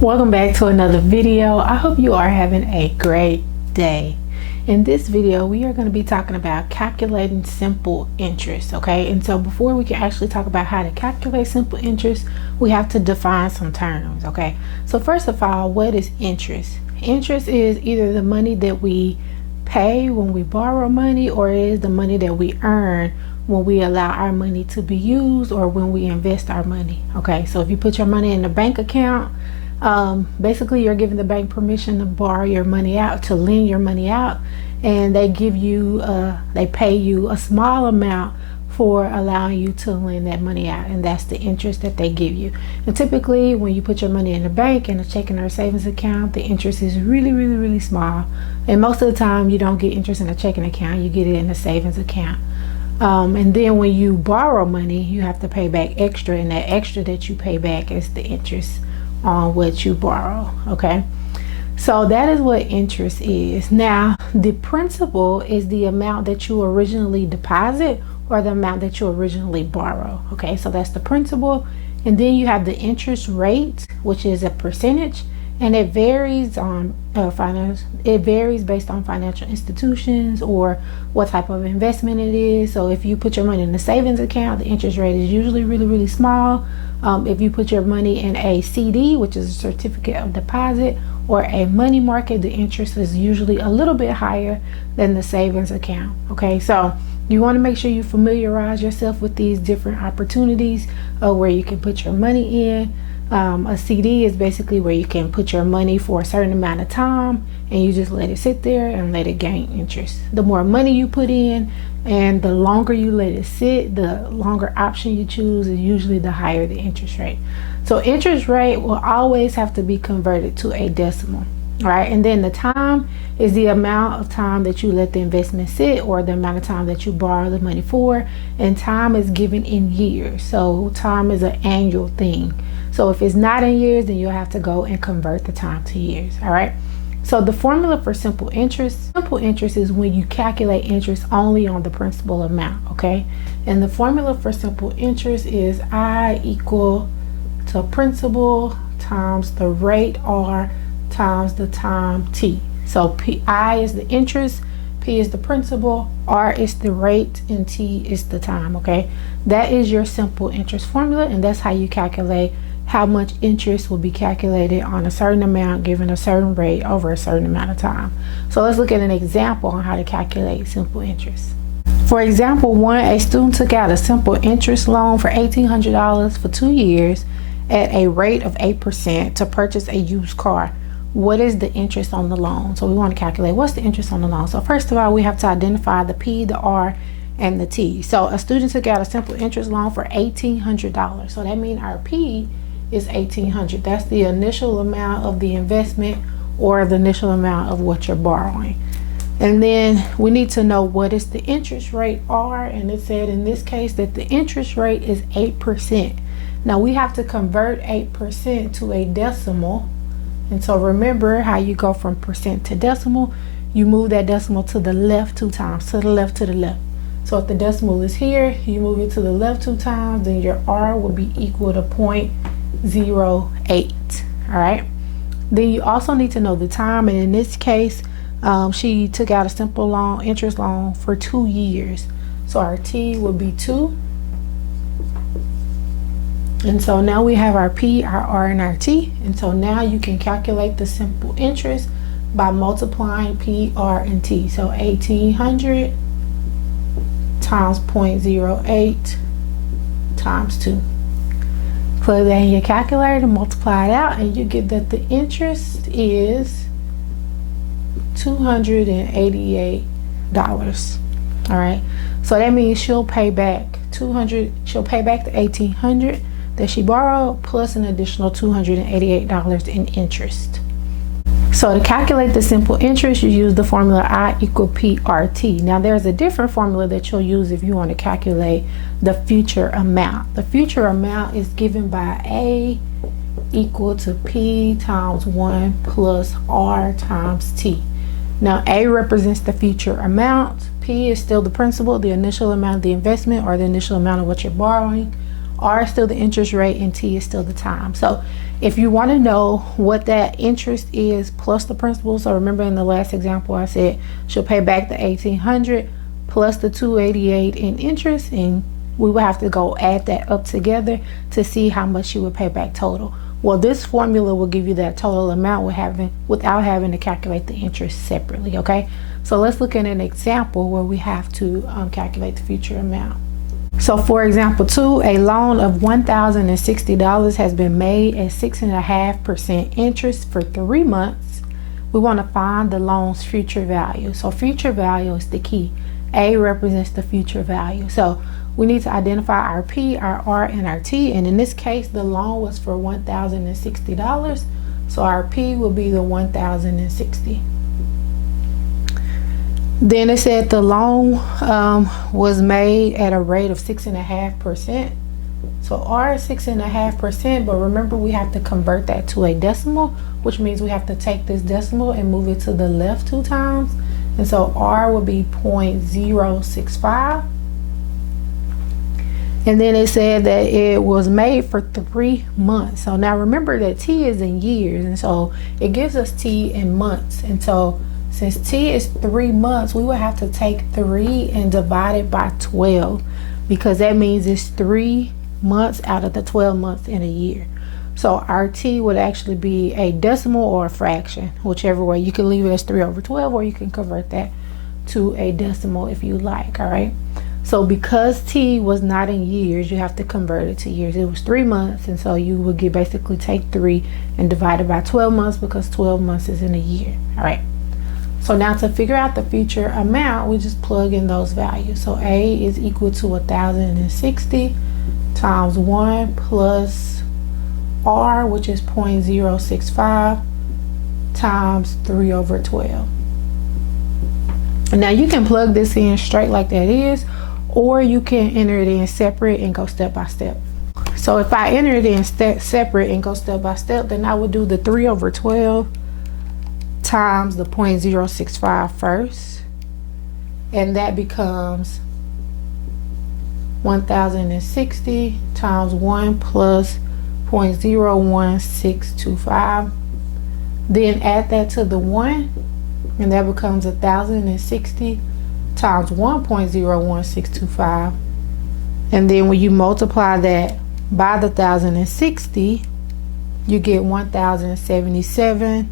Welcome back to another video. I hope you are having a great day. In this video, we are going to be talking about calculating simple interest, okay? And so before we can actually talk about how to calculate simple interest, we have to define some terms, okay? So first of all, what is interest? Interest is either the money that we pay when we borrow money, or it is the money that we earn when we allow our money to be used or when we invest our money, okay? So if you put your money in a bank account, basically you're giving the bank permission to borrow your money out, to lend your money out, and they give you they pay you a small amount for allowing you to lend that money out, and that's the interest that they give you. And typically when you put your money in the bank, in a checking or savings account, the interest is really small, and most of the time you don't get interest in a checking account, you get it in a savings account. And then when you borrow money, you have to pay back extra, and that extra that you pay back is the interest on what you borrow, okay? So that is what interest is. Now, the principal is the amount that you originally deposit or the amount that you originally borrow, okay? So that's the principal. And then you have the interest rate, which is a percentage, and it varies on it varies based on financial institutions or what type of investment it is. So if you put your money in a savings account, the interest rate is usually really small. If you put your money in a CD, which is a certificate of deposit, or a money market, the interest is usually a little bit higher than the savings account, okay? So you want to make sure you familiarize yourself with these different opportunities where you can put your money in. A CD is basically where you can put your money for a certain amount of time and you just let it sit there and let it gain interest. The more money you put in and the longer you let it sit, the longer option you choose, is usually the higher the interest rate. So interest rate will always have to be converted to a decimal, right? And then the time is the amount of time that you let the investment sit, or the amount of time that you borrow the money for, and time is given in years. So time is an annual thing. So if it's not in years, then you'll have to go and convert the time to years, all right? So the formula for simple interest is when you calculate interest only on the principal amount, okay? And the formula for simple interest is I equal to principal times the rate R times the time T. So I is the interest, P is the principal, R is the rate, and T is the time, okay? That is your simple interest formula, and that's how you calculate how much interest will be calculated on a certain amount given a certain rate over a certain amount of time. So let's look at an example on how to calculate simple interest. For example 1, a student took out a simple interest loan for $1,800 for 2 years at a rate of 8% to purchase a used car. What is the interest on the loan? So we want to calculate what's the interest on the loan. So first of all, we have to identify the P, the R, and the T. So a student took out a simple interest loan for $1,800. So that means our P is $1,800. That's the initial amount of the investment, or the initial amount of what you're borrowing. And then we need to know what is the interest rate R, and it said in this case that the interest rate is 8%. Now we have to convert 8% to a decimal. And so remember how you go from percent to decimal. You move that decimal to the left 2 times, to the left, to the left. So if the decimal is here, you move it to the left 2 times, then your R will be equal to 0.08. All right. Then you also need to know the time, and in this case, she took out a simple loan, interest loan for 2 years. So our T would be 2. And so now we have our P, our R, and our T. And so now you can calculate the simple interest by multiplying P, R, and T. So 1,800 times 0.08 times 2. Plug that in your calculator, multiply it out, and you get that the interest is $288. All right. So that means she'll pay back she'll pay back the $1,800 that she borrowed plus an additional $288 in interest. So to calculate the simple interest, you use the formula I equal PRT. Now there's a different formula that you'll use if you want to calculate the future amount. The future amount is given by A equal to P times 1 plus R times T. Now A represents the future amount, P is still the principal, the initial amount of the investment or the initial amount of what you're borrowing. R is still the interest rate and T is still the time. So if you want to know what that interest is plus the principal, so remember in the last example I said she'll pay back the $1,800 plus the $288 in interest, and we would have to go add that up together to see how much she would pay back total. Well, this formula will give you that total amount without having to calculate the interest separately, okay? So let's look at an example where we have to calculate the future amount. So for example 2, a loan of $1,060 has been made at 6.5% interest for 3 months. We want to find the loan's future value. So future value is the key. A represents the future value. So we need to identify our P, our R, and our T. And in this case, the loan was for $1,060. So our P will be the $1,060. Then it said the loan was made at a rate of 6.5%. So R is 6.5%, but remember we have to convert that to a decimal, which means we have to take this decimal and move it to the left 2 times. And so R would be 0.065. And then it said that it was made for 3 months. So now remember that T is in years, and so it gives us T in months. And so since T is 3 months, we would have to take 3 and divide it by 12, because that means it's 3 months out of the 12 months in a year. So our T would actually be a decimal or a fraction, whichever way. You can leave it as 3/12, or you can convert that to a decimal if you like, all right? So because T was not in years, you have to convert it to years. It was 3 months, and so you would basically take 3 and divide it by 12 months, because 12 months is in a year, all right? So now to figure out the future amount, we just plug in those values. So A is equal to 1,060 times 1 plus R, which is 0.065, times 3/12. And now you can plug this in straight like that is, or you can enter it in separate and go step by step. So if I enter it in separate and go step by step, then I would do the 3/12 times the 0.065 first, and that becomes 1,060 times 1 plus 0.01625. Then add that to the 1, and that becomes 1,060 times 1.01625. And then when you multiply that by the 1,060, you get 1,077.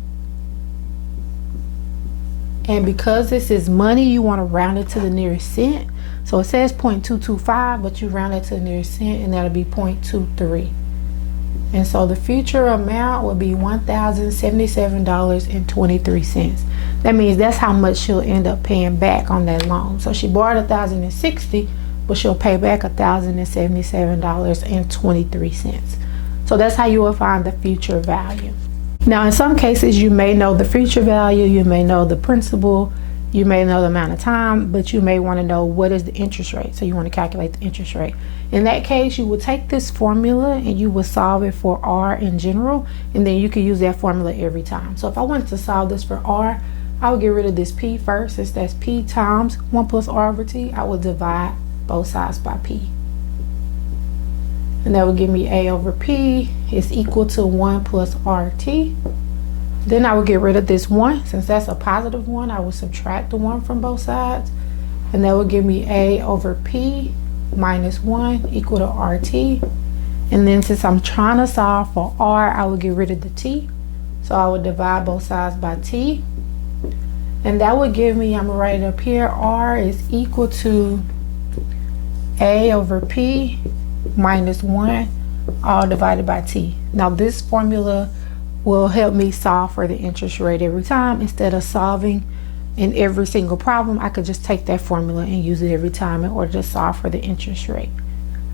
And because this is money, you want to round it to the nearest cent. So it says 0.225, but you round it to the nearest cent, and that'll be 0.23. And so the future amount will be $1,077.23. That means that's how much she'll end up paying back on that loan. So she borrowed 1,060, but she'll pay back $1,077.23. So that's how you will find the future value. Now, in some cases, you may know the future value, you may know the principal, you may know the amount of time, but you may want to know what is the interest rate. So you want to calculate the interest rate. In that case, you would take this formula and you would solve it for R in general, and then you can use that formula every time. So if I wanted to solve this for R, I would get rid of this P first. Since that's P times 1 plus R over T, I would divide both sides by P. And that would give me A over P is equal to 1 plus RT. Then I would get rid of this 1. Since that's a positive 1, I would subtract the 1 from both sides. And that would give me A over P minus 1 equal to RT. And then since I'm trying to solve for R, I would get rid of the T. So I would divide both sides by T. And that would give me, I'm going to write it up here, R is equal to A over P minus 1 all divided by T. Now this formula will help me solve for the interest rate every time. Instead of solving in every single problem, I could just take that formula and use it every time in order to solve for the interest rate.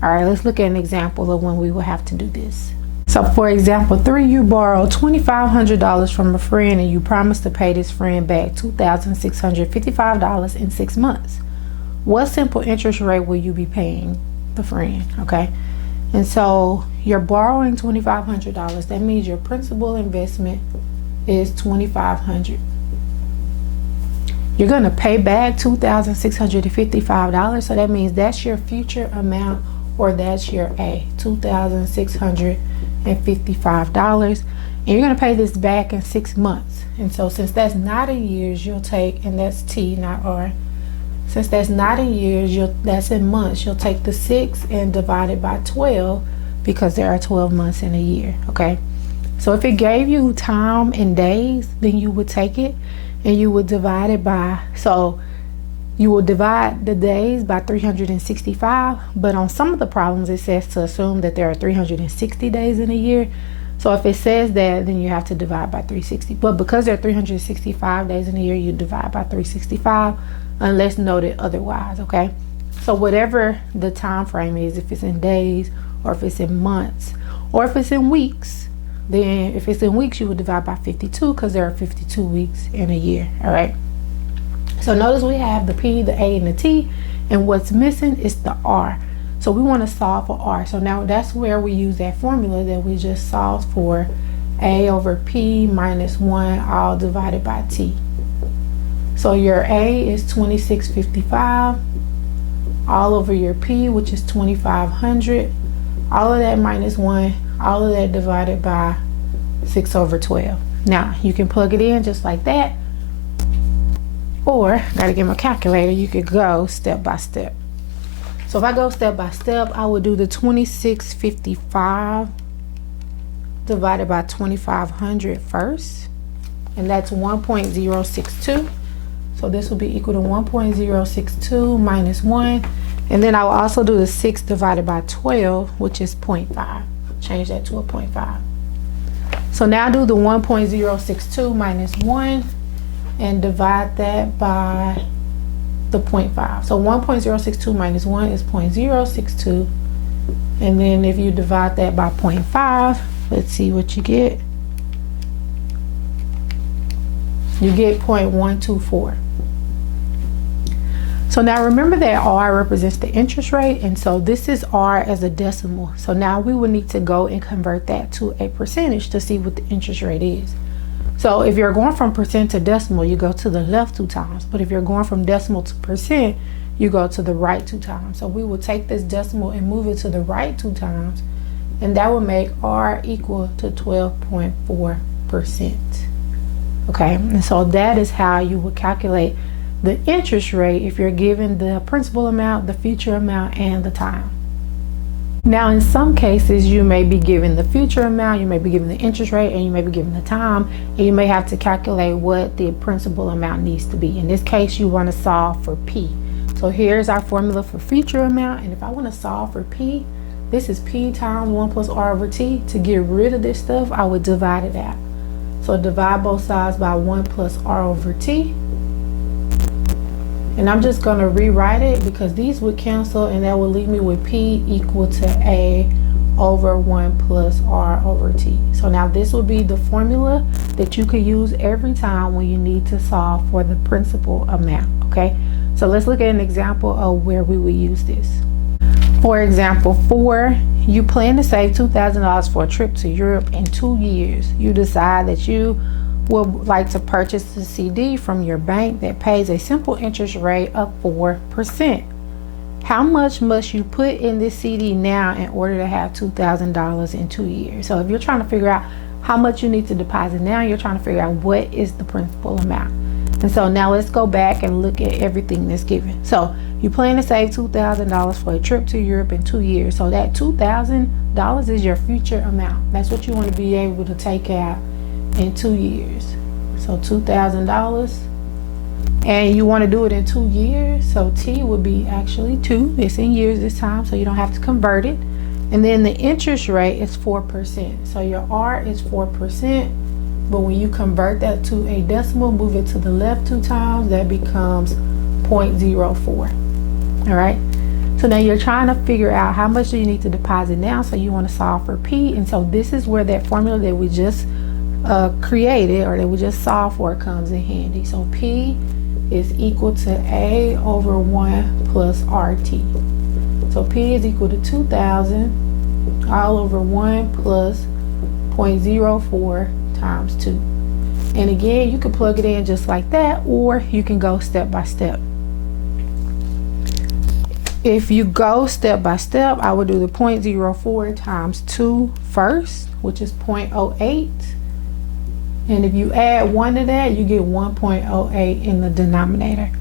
All right, let's look at an example of when we will have to do this. So for example 3, you borrowed $2,500 from a friend and you promised to pay this friend back $2,655 in 6 months. What simple interest rate will you be paying the friend? Okay, and so you're borrowing $2,500. That means your principal investment is $2,500. You're going to pay back $2,655, so that means that's your future amount or that's your A, $2,655. And you're going to pay this back in 6 months. And so since that's not in years, you'll take, and that's T, not R. Since that's not in years, that's in months. You'll take the 6 and divide it by 12 because there are 12 months in a year, okay? So if it gave you time in days, then you would take it and you would divide it by, so you will divide the days by 365, but on some of the problems it says to assume that there are 360 days in a year. So if it says that, then you have to divide by 360. But because there are 365 days in a year, you divide by 365 unless noted otherwise, okay? So whatever the time frame is, if it's in days or if it's in months or if it's in weeks, then if it's in weeks, you would divide by 52 because there are 52 weeks in a year, all right? So notice we have the P, the A, and the T, and what's missing is the R. So we want to solve for R. So now that's where we use that formula that we just solved for, A over P minus 1 all divided by T. So your A is 2655 all over your P, which is 2500. All of that minus 1, all of that divided by 6 over 12. Now you can plug it in just like that, or gotta get my calculator. You could go step by step. So if I go step by step, I would do the 2655 divided by 2500 first, and that's 1.062. So this will be equal to 1.062 minus 1. And then I will also do the 6 divided by 12, which is 0.5. Change that to a 0.5. So now do the 1.062 minus 1 and divide that by the 0.5. So 1.062 minus 1 is 0.062. And then if you divide that by 0.5, let's see what you get. You get 0.124. So now remember that R represents the interest rate, and so this is R as a decimal. So now we would need to go and convert that to a percentage to see what the interest rate is. So if you're going from percent to decimal, you go to the left 2 times. But if you're going from decimal to percent, you go to the right 2 times. So we will take this decimal and move it to the right 2 times, and that would make R equal to 12.4%. Okay, and so that is how you would calculate the interest rate if you're given the principal amount, the future amount, and the time. Now in some cases you may be given the future amount, you may be given the interest rate, and you may be given the time, and you may have to calculate what the principal amount needs to be. In this case, you want to solve for P. So here's our formula for future amount, and if I want to solve for P, this is P times 1 plus R over T. To get rid of this stuff, I would divide it out. So divide both sides by 1 plus R over T. And I'm just going to rewrite it because these would cancel, and that will leave me with P equal to A over 1 plus R over T. So now this will be the formula that you could use every time when you need to solve for the principal amount, okay? So let's look at an example of where we would use this. For example 4, you plan to save $2,000 for a trip to Europe in 2 years. You decide that you would like to purchase a CD from your bank that pays a simple interest rate of 4%. How much must you put in this CD now in order to have $2,000 in 2 years? So if you're trying to figure out how much you need to deposit now, you're trying to figure out what is the principal amount. And so now let's go back and look at everything that's given. So you plan to save $2,000 for a trip to Europe in 2 years. So that $2,000 is your future amount. That's what you want to be able to take out in 2 years. So $2,000, and you want to do it in 2 years, so T would be actually 2. It's in years this time, so you don't have to convert it. And then the interest rate is 4%. So your R is 4%, but when you convert that to a decimal, move it to the left 2 times, that becomes 0.04. All right, so now you're trying to figure out how much do you need to deposit now, so you want to solve for P. And so this is where that formula that we just created, or that we just solved for, comes in handy. So P is equal to A over 1 plus RT. So P is equal to 2,000 all over 1 plus 0.04 times 2. And again, you can plug it in just like that, or you can go step by step. If you go step by step, I would do the 0.04 times 2 first, which is 0.08. And if you add 1 to that, you get 1.08 in the denominator.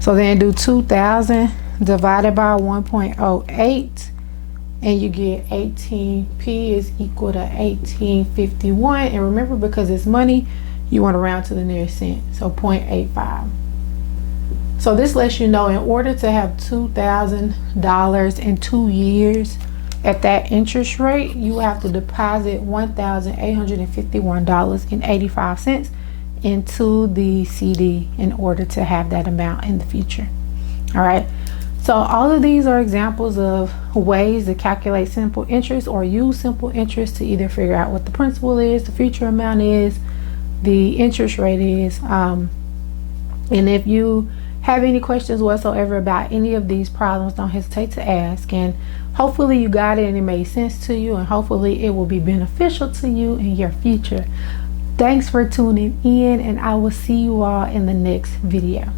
So then do 2,000 divided by 1.08, and you get 18p is equal to 1851. And remember, because it's money, you want to round to the nearest cent, so 0.85. So this lets you know, in order to have $2,000 in 2 years at that interest rate, you have to deposit $1,851.85 into the CD in order to have that amount in the future. All right. So all of these are examples of ways to calculate simple interest or use simple interest to either figure out what the principal is, the future amount is, the interest rate is. And if you have any questions whatsoever about any of these problems, don't hesitate to ask. And hopefully you got it and it made sense to you, and hopefully it will be beneficial to you in your future. Thanks for tuning in, and I will see you all in the next video.